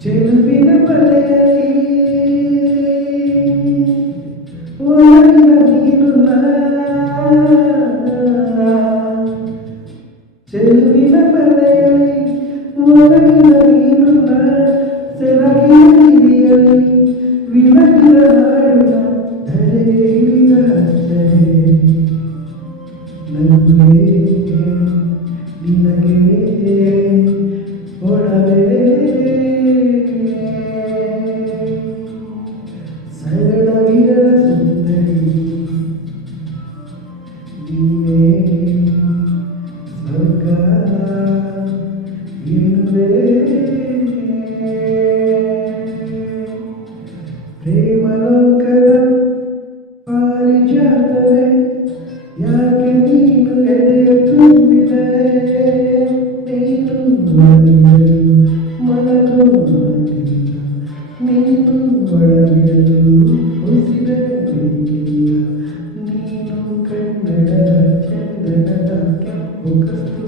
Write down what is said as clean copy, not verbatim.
ಚೆಲುವಿನ ಬಲೆಯಲ್ಲಿ ಒಳಗಿನ ನೀನು ಚೆಲುವಿನ ಬಲೆಯಲ್ಲಿ ಒಳಗಿನ ನೀನು ಸೆರಗಿನ ಹಿರಿಯಲ್ಲಿ ವಿಲಗಿನ ಹಾಡುವ ಧರೆಗೆ ಇಳಿದ ಹಚ್ಚರೆ ನಗುವೆ ನಿನಗೆ ಒಡವೆ ಸರಳವಿರದ ಸುಂದರಿ ನೀನೇ ಸ್ವರ್ಗ ಇರುವೆ ಪ್ರೇಮಲೋಕದ ಪಾರಿಜಾತವೇ ಯಾಕೆ ನೀನು ಎದೆಯ ತುಂಬಿದೆ ನೀನು ಒಳಗಿರಲು ಮನಗೋವಾಗಿಲ್ಲ ನೀನು ಒಳಗಿರಲು ಉಸಿರೇ ಬೇಕಿಲ್ಲ ನೀನು ಕನ್ನಡ ಚಂದನದ ಕೆಂಪು ಕಸ್ತೂರಿ